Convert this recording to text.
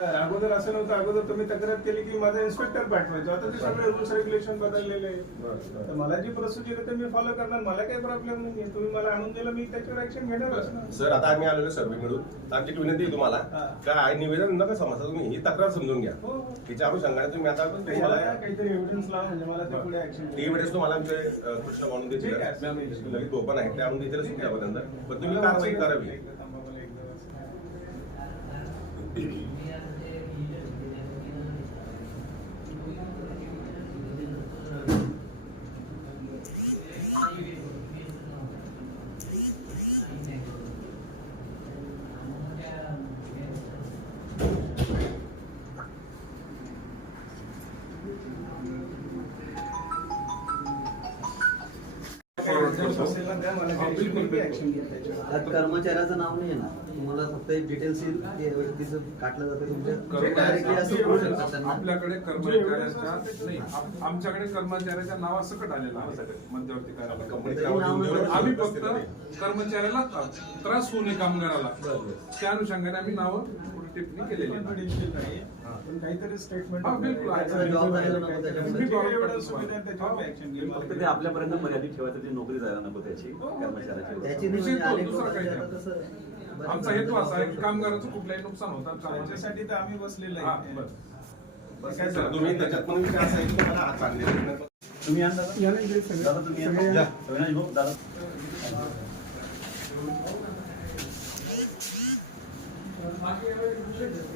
अगोदर असं नव्हतं अगोदर तुम्ही तक्रार केली की माझा इन्स्पेक्टर पाठवायचो आता ते सगळे रूल्स रेग्युलेशन बदललेले आहे तर मला जी प्रोसिजर आहे ते मी फॉलो करणार मला काही प्रॉब्लेम नाही तुम्ही मला आणून दिलं मी त्याच्यावर ऍक्शन घेणारच ना सर आता आम्ही आलेलो सर्वे मिळून आमची विनंती आहे तुम्हाला हा. काय निवेदन नका समजा तुम्ही ही तक्रार समजून घ्या हो हो. तिच्या अनुषंगाने तुम्ही आता काहीतरी एव्हिडन्स लावा म्हणजे मला ते पुढे ऍक्शन ती वेळेस तुम्हाला आमचे कृष्ण ठीक आहे. लगेच ओपन आहे ते आणून देतीलच तुमच्यापर्यंत पण तुम्ही कारवाई करावी त्यात कर्मचाऱ्याचं नाव नाही ना तुम्हाला फक्त एक डिटेल्स व्यक्तीचं काटलं जातं तुमच्या. कर्मचारी- डायरेक्टली असं बोलू शकतात त्यांना. आपल्याकडे कर्मचाऱ्याच्या नाही आप- आमच्याकडे कर्मचाऱ्याच्या नावासकट आलेलं आहे. मध्यवर्ती कार्यालय. आम्ही फक्त कर्मचाऱ्याला त्रास होऊ नये कामगाराला त्या अनुषंगाने आम्ही नावं टिप्पणी केलेली नाही. पण काहीतरी स्टेटमेंट हा, बिलकुल. फक्त ते आपल्यापर्यंत मर्यादित ठेवायचं ती नोकरी जायला नको त्याची. कर्मचाऱ्याची त्याची नाही विषय म्हणजे तो अनेक दुसरा काही लोकांचे आता नाही. कसं बऱ्याच आमचा हेतू असा आहे की कामगाराचं कुठल्याही नुकसान होतं त्याच्यासाठी तर आम्ही बसलेलो हा, आहे बरं. बस. काय सर, तुम्ही त्याच्यात पण विषय असा आहे की चांगले तुम्ही या दादा दादा तुम्ही या. अविनाश भाऊ दादा. ఇరవై నిమిషాలు